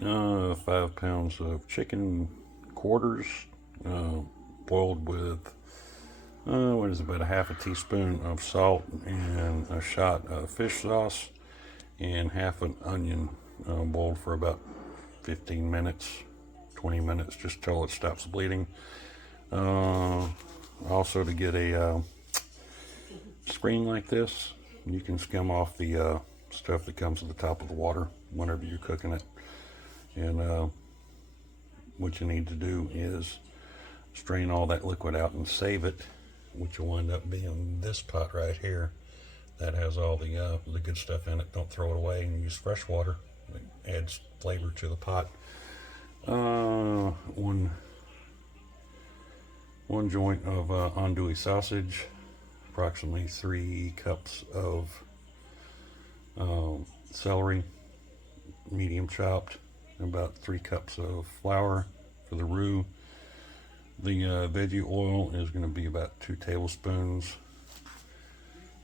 5 pounds of chicken quarters, boiled with what is about a half a teaspoon of salt and a shot of fish sauce and half an onion, boiled for about 15 minutes, 20 minutes, just till it stops bleeding. Also, to get a screen like this, you can skim off the stuff that comes at the top of the water whenever you're cooking it. And what you need to do is strain all that liquid out and save it, which will end up being this pot right here that has all the good stuff in it. Don't throw it away and use fresh water. It adds flavor to the pot. One joint of andouille sausage, approximately 3 cups of celery, medium chopped, about 3 cups of flour for the roux. The veggie oil is going to be about 2 tablespoons,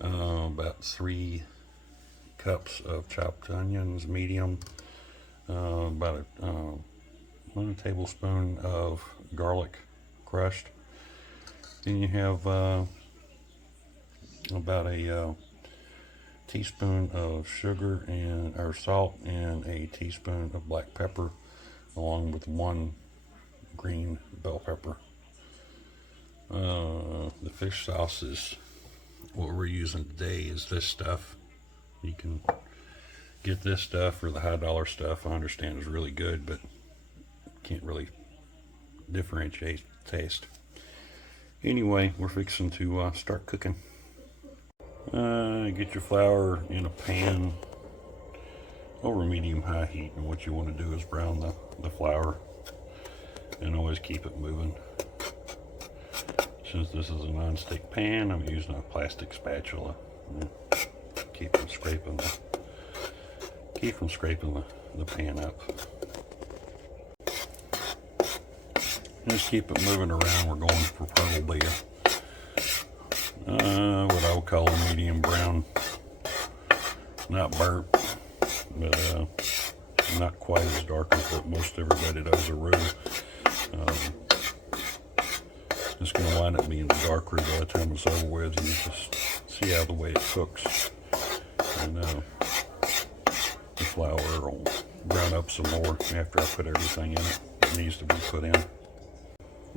about 3 cups of chopped onions, medium, about 1 tablespoon of garlic crushed. Then you have about a teaspoon of sugar or salt and a teaspoon of black pepper, along with 1 green bell pepper. The fish sauce is what we're using today. Is this stuff. You can get this stuff or the high dollar stuff. I understand is really good, but can't really differentiate taste. Anyway, we're fixing to start cooking. Get your flour in a pan over medium-high heat, and what you want to do is brown the flour and always keep it moving. Since this is a non-stick pan, I'm using a plastic spatula. Keep from scraping the pan up. Just keep it moving around. We're going for probably what I would call a medium brown. Not burnt, but not quite as dark as what most everybody does a roux. It's going to wind up being darker by the time it's over with. You just see how the way it cooks, and the flour will brown up some more after I put everything in it that needs to be put in.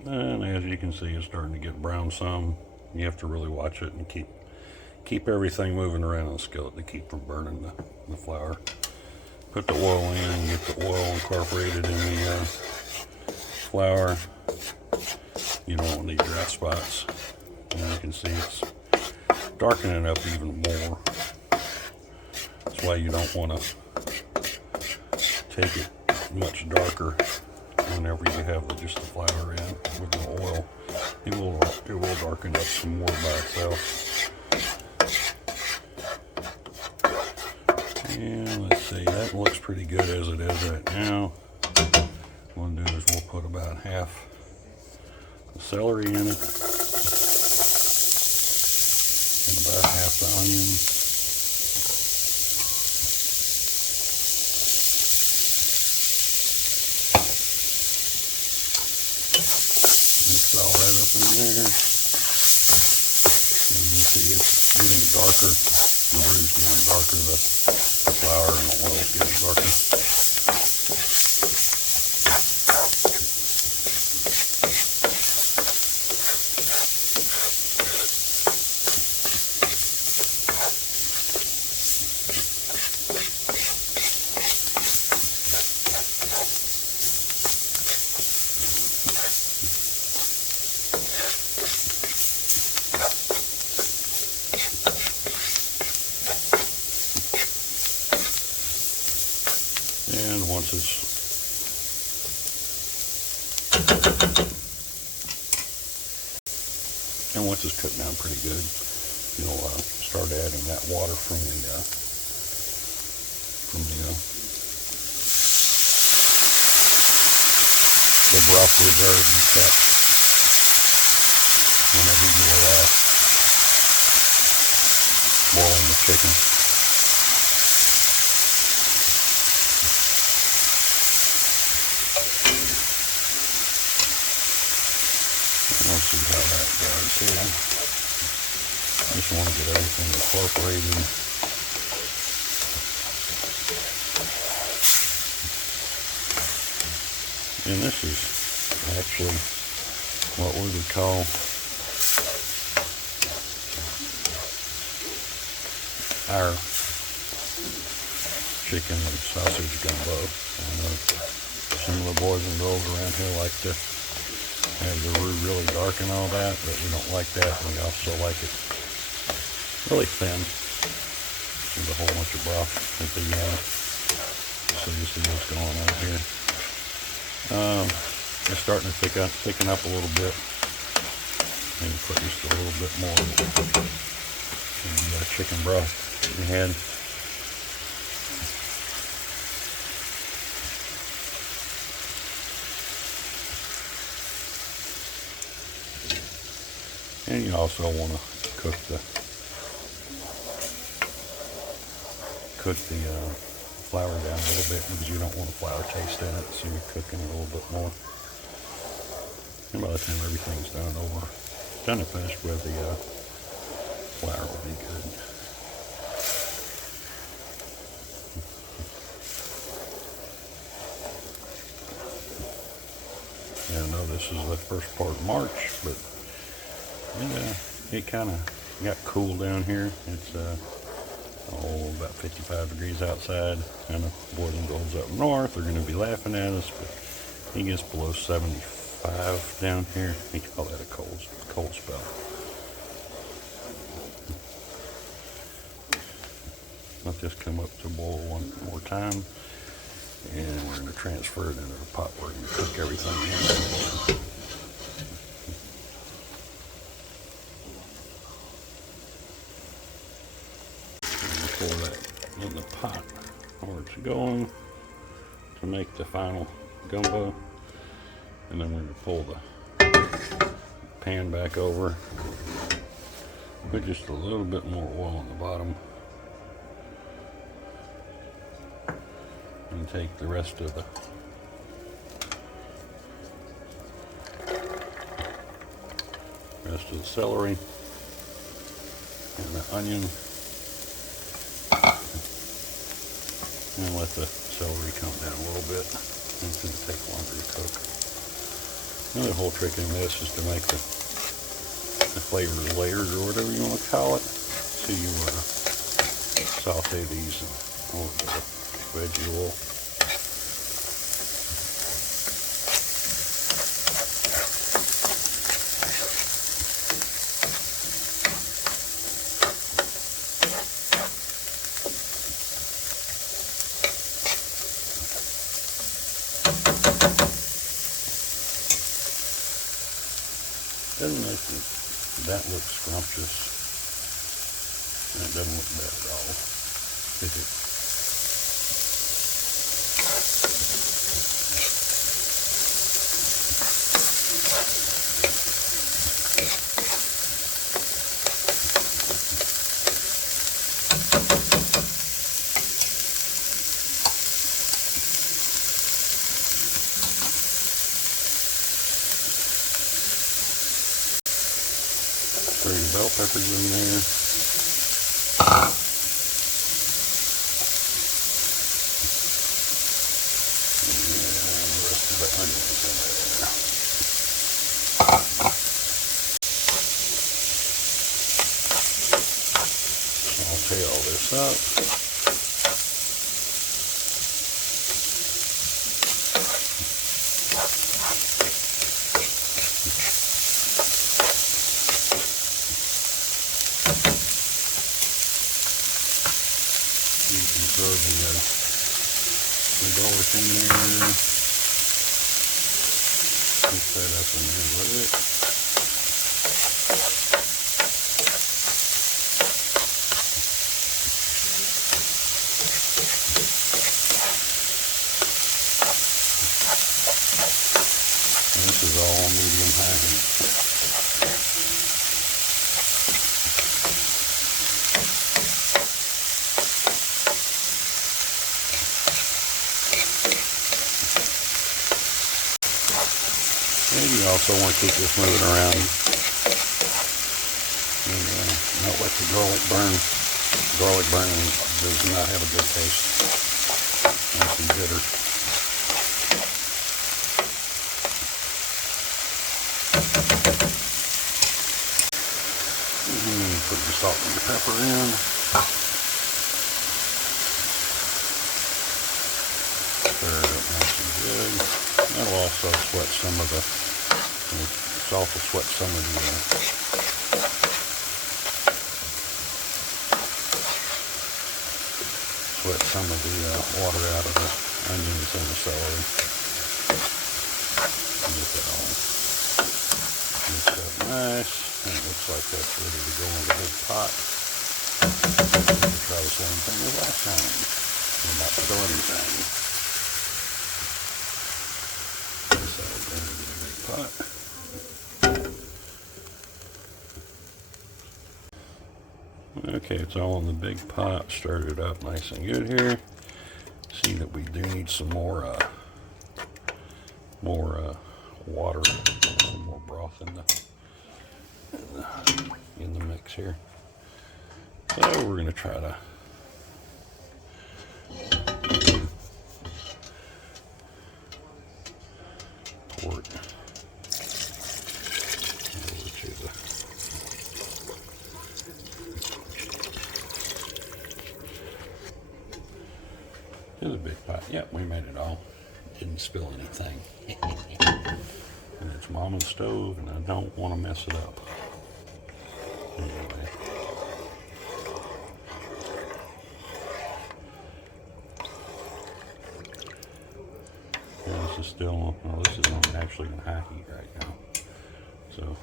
And as you can see, it's starting to get brown some. You have to really watch it and keep everything moving around in the skillet to keep from burning the flour. Put the oil in and get the oil incorporated in the flour. You don't want any dry spots. And you can see it's darkening up even more. That's why you don't want to take it much darker whenever you have just the flour in with the oil. It will darken up some more by itself. And let's see, that looks pretty good as it is right now. What we'll do is we'll put about half the celery in it and about half the onions. Mix all that up in there. And you see it's getting darker. The roux's getting darker. The flour and the oil is getting darker. And once it's cooked down pretty good, you'll start adding that water from the broth reserve and kept whenever you're boiling the chicken. guys here. I just want to get everything incorporated. And this is actually what we would call our chicken and sausage gumbo. I know some of the boys and girls around here like to have the roux really dark and all that, but we don't like that. We also like it really thin. There's a whole bunch of broth at the end. So you see what's going on here. It's starting to thicken up a little bit. Maybe put just a little bit more of the chicken broth we had. And you also want to cook the flour down a little bit because you don't want a flour taste in it, so you're cooking it a little bit more. And by the time everything's done and finished with, the flour will be good. Yeah, I know this is the first part of March, but it kind of got cool down here. It's about 55 degrees outside. I know boys and girls up north are going to be laughing at us, but it gets below 75 down here. We call that a cold spell. Let this come up to boil one more time, and we're going to transfer it into the pot. We're going to cook everything in. Pour that in the pot where it's going to make the final gumbo, and then we're going to pull the pan back over, put just a little bit more oil on the bottom, and take the rest of the celery and the onion, and let the celery come down a little bit. It's going to take longer to cook. Another whole trick in this is to make the flavor layers, or whatever you want to call it. So you saute these in a little bit of veggie oil. Doesn't make that look scrumptious, and it doesn't look bad at all. Throw your bell peppers in there. And the rest of the onions in there. Saute all this up. You can throw the garlic in there. Mix that up in there with it. And this is all on medium-high heat. And you also want to keep this moving around Don't let the garlic burn. Garlic burning does not have a good taste. Nice and bitter. Put your salt and your pepper in. Stir it up nice and good. That'll also sweat some of the salt will sweat some of the water out of the onions and the celery. Get that all mixed up nice. And it looks like that's ready to go in the big pot. We'll try the same thing as last time. We'll not spill anything. So then we get a big pot. Okay, it's all in the big pot. Stirred it up nice and good here. See that we do need some more water, some more broth in the mix here. So we're going to try to pour it over to the big pot. Yep, we made it all. Didn't spill anything. And it's Mama's stove, and I don't want to mess it up. Anyway. Yeah, this is still, well, this is actually in high heat right now. So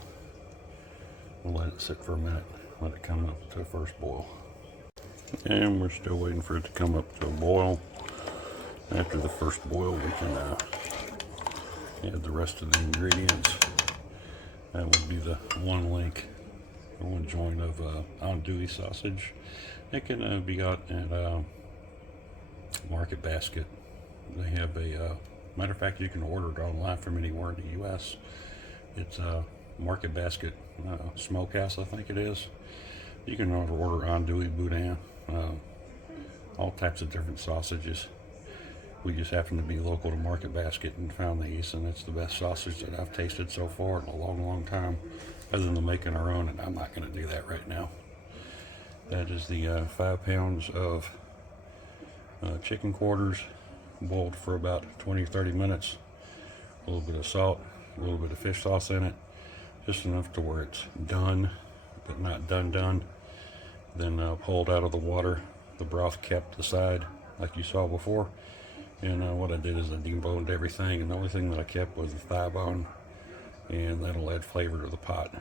we'll let it sit for a minute, let it come up to a first boil. And we're still waiting for it to come up to a boil. After the first boil, we can add the rest of the ingredients. That would be the one joint of andouille sausage. It can be got at Market Basket. They have a, matter of fact, you can order it online from anywhere in the U.S. It's Market Basket Smokehouse, I think it is. You can order andouille, boudin, all types of different sausages. We just happen to be local to Market Basket and found these, and it's the best sausage that I've tasted so far in a long, long time, other than making our own, and I'm not going to do that right now. That is the 5 pounds of chicken quarters, boiled for about 20-30 minutes. A little bit of salt, a little bit of fish sauce in it, just enough to where it's done, but not done. Then pulled out of the water, the broth kept aside, like you saw before. And what I did is I deboned everything, and the only thing that I kept was the thigh bone, and that'll add flavor to the pot.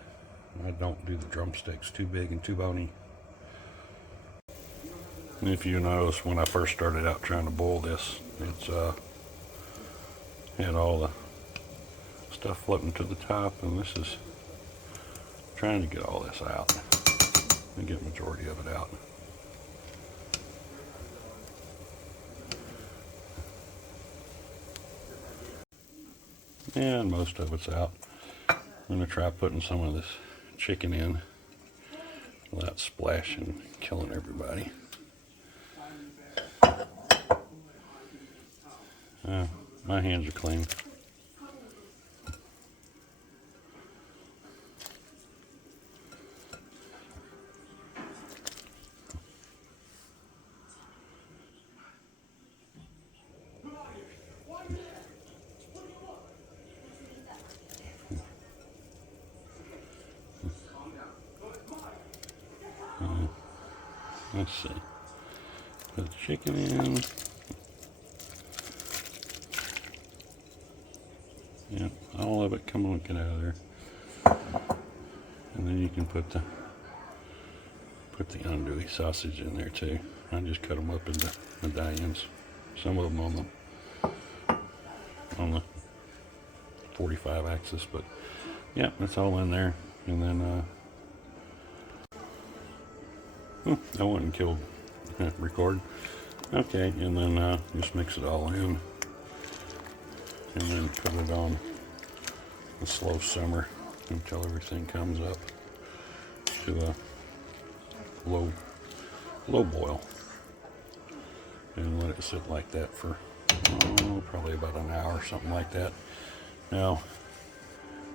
I don't do the drumsticks too big and too bony. And if you notice, when I first started out trying to boil this, it's had all the stuff floating to the top, and this is trying to get all this out and get the majority of it out. And most of it's out. I'm going to try putting some of this chicken in without splashing and killing everybody. My hands are clean. Let's see. Put the chicken in. Yeah, all of it. Come on, get out of there. And then you can put the andouille sausage in there too. I just cut them up into medallions. Some of them on the 45 axis, but yeah, it's all in there. And then I went and killed record. Okay, and then just mix it all in, and then put it on a slow simmer until everything comes up to a low, low boil. And let it sit like that for probably about an hour, something like that. Now,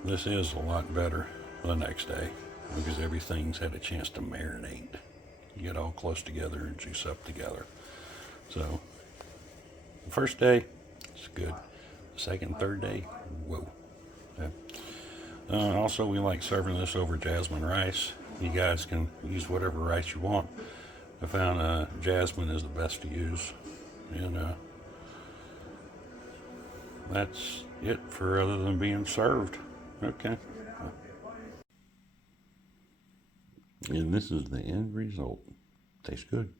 this is a lot better the next day because everything's had a chance to marinate, get all close together and juice up together. So, the first day, it's good. The second, third day, whoa. Yeah. Also, we like serving this over jasmine rice. You guys can use whatever rice you want. I found jasmine is the best to use. And that's it for other than being served. Okay. And this is the end result. Tastes good.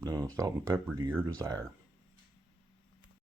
No, salt and pepper to your desire.